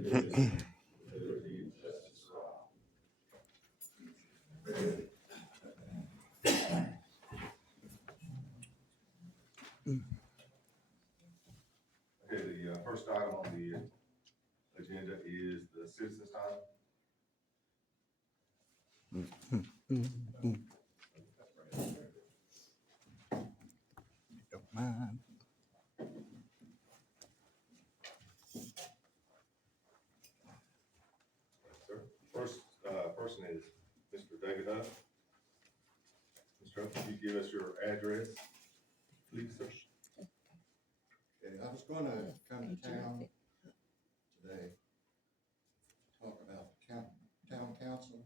Okay, the first item on the agenda is the citizens time. Don't mind. Sir, first person is Mr. David Hunt. Mr. Hunt, can you give us your address, please, sir? Okay, I was gonna come to town today, talk about the town council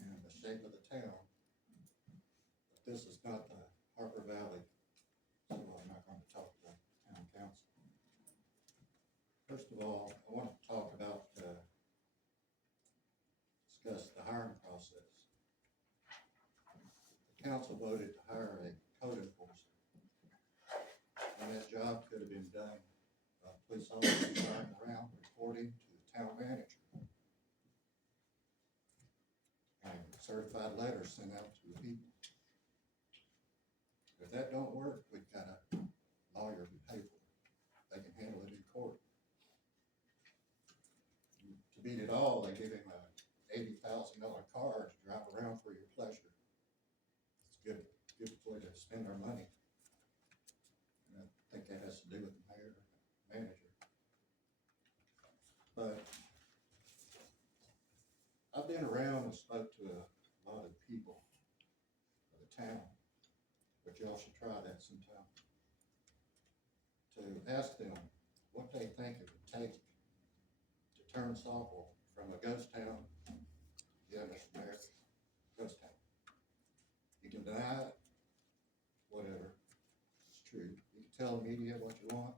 and the shape of the town. But this is not the Harper Valley, so I'm not gonna talk about the town council. First of all, I want to talk about, discuss the hiring process. The council voted to hire a code enforcer. And that job could have been done, police officers driving around reporting to the town manager. And certified letters sent out to the people. If that don't work, we've got a lawyer to pay for it. They can handle it in court. To beat it all, they give him a $80,000 car to drive around for your pleasure. It's a good way to spend our money. And I think that has to do with the mayor, manager. But I've been around and spoke to a lot of people of the town, but y'all should try that sometime. To ask them what they think it would take to turn Saltville from a ghost town, yeah, Mr. Mayor, ghost town. You can deny it, whatever, it's true. You can tell the media what you want,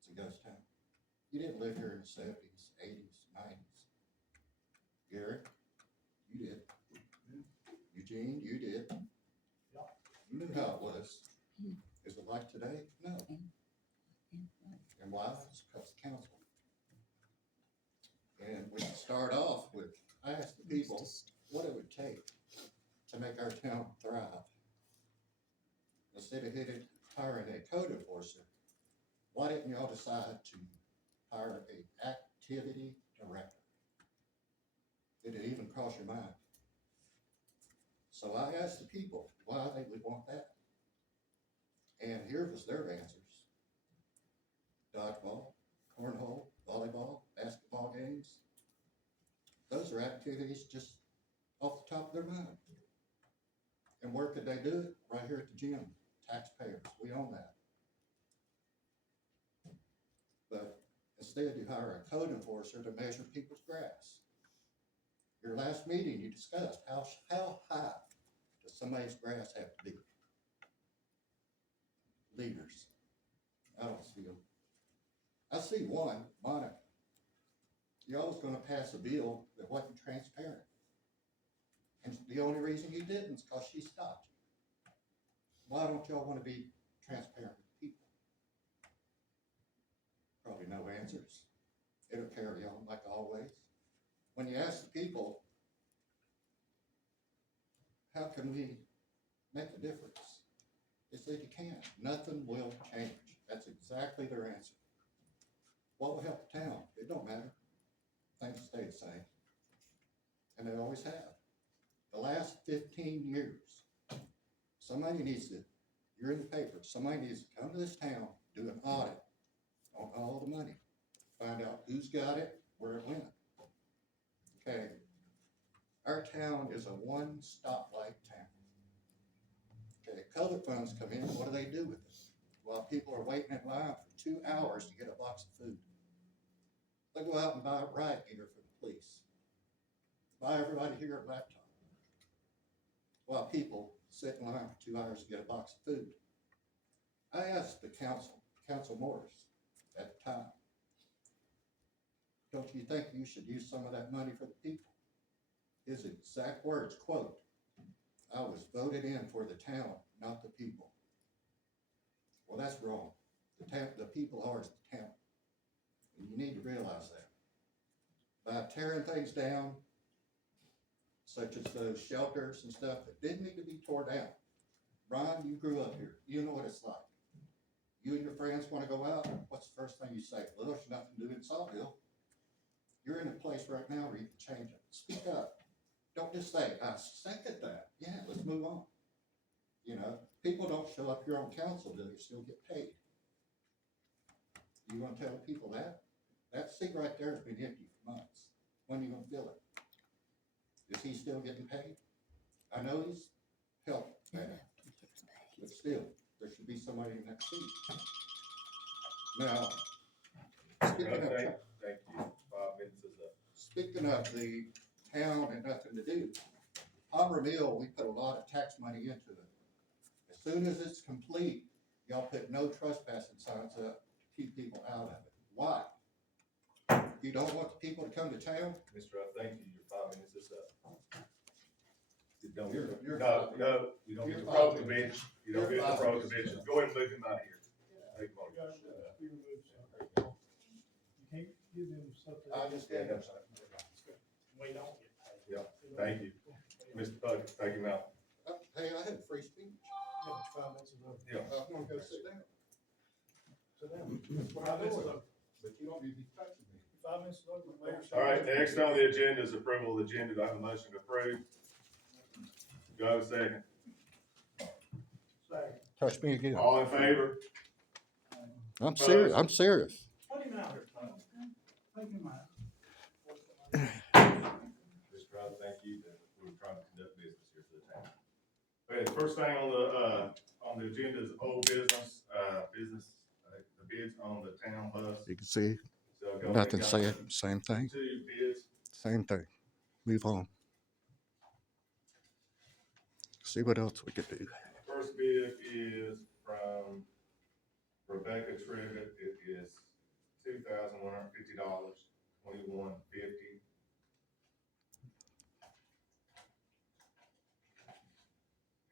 it's a ghost town. You didn't live here in the 70s, 80s, 90s. Gary, you did. Eugene, you did. You knew how it was. Is it like today? No. And why? It's because of council. And we start off with, I asked the people what it would take to make our town thrive. Instead of hiring a code enforcer, why didn't y'all decide to hire an activity director? Did it even cross your mind? So I asked the people why they would want that. And here was their answers. Dodgeball, cornhole, volleyball, basketball games. Those are activities just off the top of their mind. And where could they do it? Right here at the gym. Taxpayers, we own that. But instead you hire a code enforcer to measure people's grass. Your last meeting you discussed how high does somebody's grass have to be? Leaders. I don't see them. I see one, Monica. Y'all was gonna pass a bill that wasn't transparent. And the only reason you didn't is because she stopped you. Why don't y'all want to be transparent with people? Probably no answers. It'll carry on like always. When you ask the people, how can we make a difference? They said you can't. Nothing will change. That's exactly their answer. What will help the town? It don't matter. Things stay the same. And they always have. The last 15 years, somebody needs to, you're in the paper, somebody needs to come to this town, do an audit on all the money, find out who's got it, where it went. Okay, our town is a one stoplight town. Okay, COVID funds come in, what do they do with it? While people are waiting in line for 2 hours to get a box of food. They go out and buy riot gear for the police. Buy everybody here a laptop. While people sit in line for 2 hours to get a box of food. I asked the Council Morris at the time, don't you think you should use some of that money for the people? His exact words, quote, I was voted in for the town, not the people. Well, that's wrong. The people are the town. And you need to realize that. by tearing things down, such as those shelters and stuff that didn't need to be tore down. Ron, you grew up here. You know what it's like. You and your friends want to go out. What's the first thing you say? Well, there's nothing to do in SALTVILLE. You're in a place right now where you can change it. Speak up. Don't just say, I second that. Yeah, let's move on. You know, people don't show up here on council, do they still get paid? You gonna tell people that? That seat right there has been empty for months. When are you gonna fill it? Is he still getting paid? I know he's helped, but still, there should be somebody in that seat. Now, speaking of, Thank you. 5 minutes is up. speaking of the town and nothing to do, Palmer Mill, we put a lot of tax money into it. As soon as it's complete, y'all put no trespassing signs up to keep people out of it. Why? You don't want the people to come to town? Mr. Ruff, thank you. Your 5 minutes is up. You don't You're- get, you're no, fine. no, you don't get You're the fine. prohibition. You don't You're get the fine. prohibition. Go ahead and move him out of here. Take him on. You can't give them something. I understand that. We don't get paid. Yeah, thank you. Mr. Puckett, take him out. Hey, I had free speech. Yeah, but 5 minutes is up. Yeah. I'm gonna go sit down. Sit down. That's what 5 I'm minutes is doing. up. But you don't need to be touching me. 5 minutes is up. The mayor said- All right, next on the agenda is approval of the agenda. Do I have a motion to approve? Do I have a second? Second. Touch me again. All in favor? I'm serious. I'm serious. Put him out here, Tom. Take him out. Mr. Ruff, thank you. That we're trying to conduct business here for the town. Okay, the first thing on the agenda is old business, the bids on the town bus. You can see So go ahead, nothing guys. said. Same thing. 2 bids. Same thing. Move on. See what else we could do. First bid is from Rebecca Tribbett. It is $2,150, $2,150.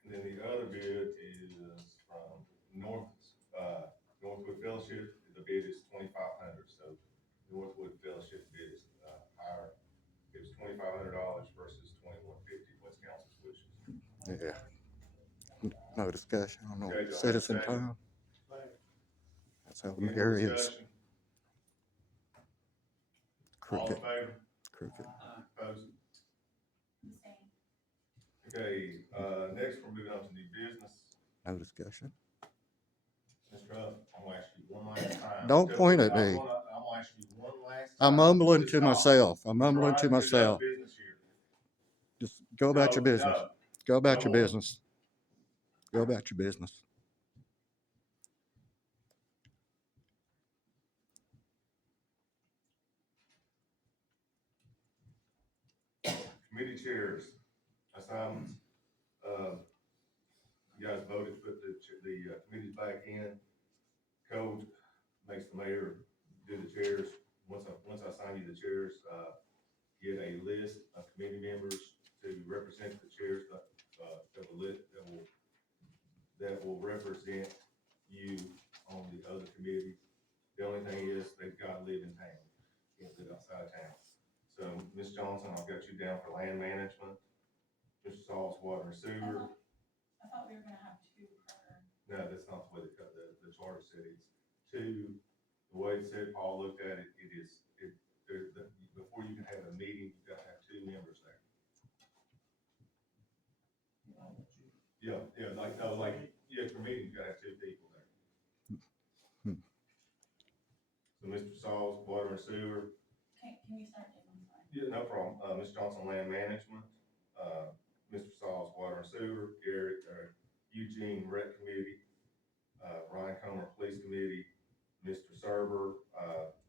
And then the other bid is from Northwood Fellowship. The bid is $2,500. So Northwood Fellowship bid is higher. It was $2,500 versus $2,150. What's council's wishes? Yeah. No discussion. I don't know. Okay, do I have a Citizen second? time. Second. That's how Any the more area is discussion? All in crooked. favor? Crooked. Opposed? Okay, next we're moving on to new business. No discussion. Mr. Huff, I'm gonna ask you one last time. Don't point at me. I'm gonna ask you one last time. I'm mumbling to stop. myself. I'm We're mumbling trying to conduct myself. business here. Just go about your No, business. no. Go about No your more. business. Go about your business. Committee chairs, assignments. You guys voted to put the committees back in. Code makes the mayor do the chairs. Once I assign you the chairs, get a list of committee members to represent the chairs, that will represent you on the other committees. The only thing is, they've got to live in town, can't live outside of town. So, Ms. Johnson, I've got you down for land management, Mr. Sauls, water and sewer. I thought we were gonna have 2 per. No, that's not the way the charter said it's 2. The way it said, Paul looked at it, before you can have a meeting, you've got to have 2 members there. Yeah, for meetings, you gotta have 2 people there. So Mr. Sauls, water and sewer. Okay, can we start getting on slide? Yeah, no problem. Ms. Johnson, land management, Mr. Sauls, water and sewer, Eugene, rec committee, Ryan Comer, police committee, Mr. Server,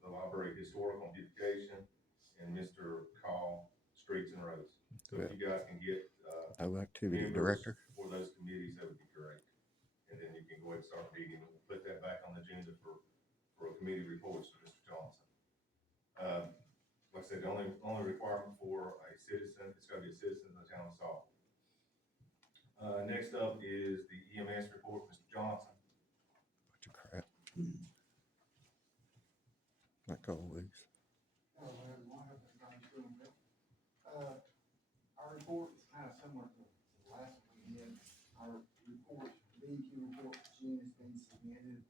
the library historical and beautification, and Mr. Call, streets and roads. So if you guys can get, No activity members director. for those committees, that would be great. And then you can go ahead and start meeting, and we'll put that back on the agenda for a committee reports to Mr. Johnson. Like I said, the only requirement for a citizen, it's gotta be a citizen of the town of Salt. Next up is the EMS report, Mr. Johnson. Bunch of crap. Like always. doing well. Our report is kind of similar to the last one we did. Our report, DEQ report for June has been submitted.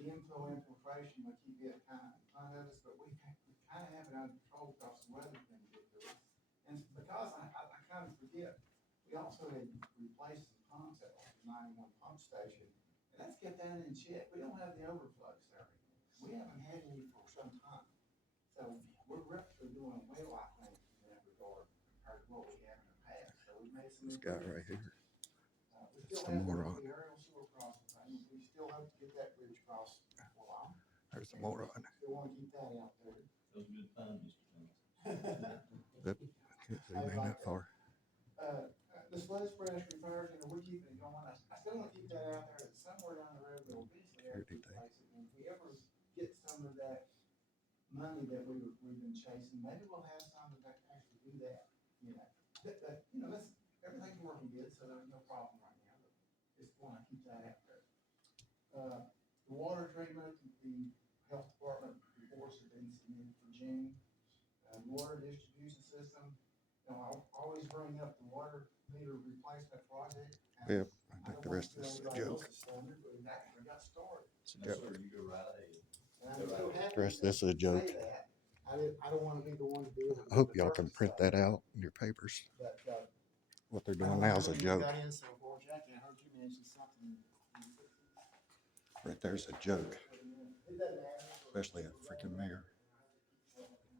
The infiltration, we keep it kind of in front of us, but we kind of have it under control because the weather's been good to us. And because I kind of forget, we also had replaced some pumps at the 91 pump station, and that's kept that in check. We don't have the overflows there anymore. We haven't had any for some time. So we're actually doing well, I think, in that regard compared to what we have in the past. So we've made some This guy improvements. right here. We still Some have more the on. aerial sewer crossing thing. We still hope to get that bridge crossed for a while. There's some more on. Still want to keep that out there. That was a good time, Mr. Johnson. But can't zoom in that far. The sludge spreaders refers, we're keeping it going. I still want to keep that out there. That somewhere down the road, we'll eventually have to replace it. And if we ever get some of that money that we've been chasing, maybe we'll have some that actually do that. That's everything's working good, so there's no problem right now. But just want to keep that out there. The water treatment, the health department reports have been submitted for June. Water distribution system. I always bring up the water meter replacement project. Yep, I think the rest of this is a joke. But it actually got started. It's a No, joke. sir, you go right ahead. And I'm so happy The rest of this is a to joke. say that. I don't want to be the one to be able to. I hope y'all can print that out in your papers. But, What they're doing now is a joke. got in so far, Jackie, I heard you mention something. Right there's a joke, It doesn't matter. especially a freaking mayor.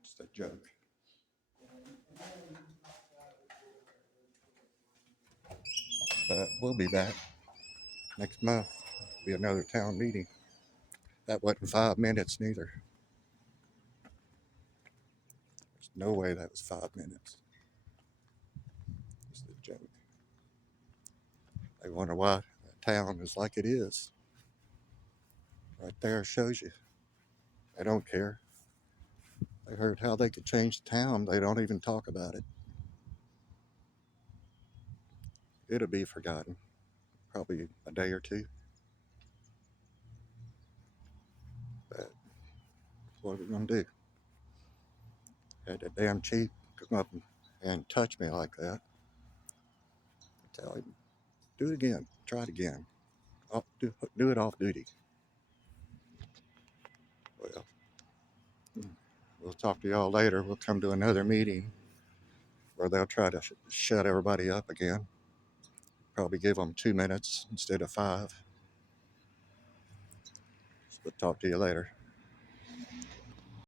It's a joke. But we'll be back next month. Be another town meeting. That wasn't 5 minutes neither. There's no way that was 5 minutes. It's a joke. They wonder why the town is like it is. Right there shows you. They don't care. They heard how they could change the town. They don't even talk about it. It'll be forgotten. Probably a day or two. But what are we gonna do? Had that damn chief come up and touch me like that. I tell him, do it again. Try it again. Do it off duty. Well, we'll talk to y'all later. We'll come to another meeting where they'll try to shut everybody up again. Probably give them 2 minutes instead of 5. But talk to you later.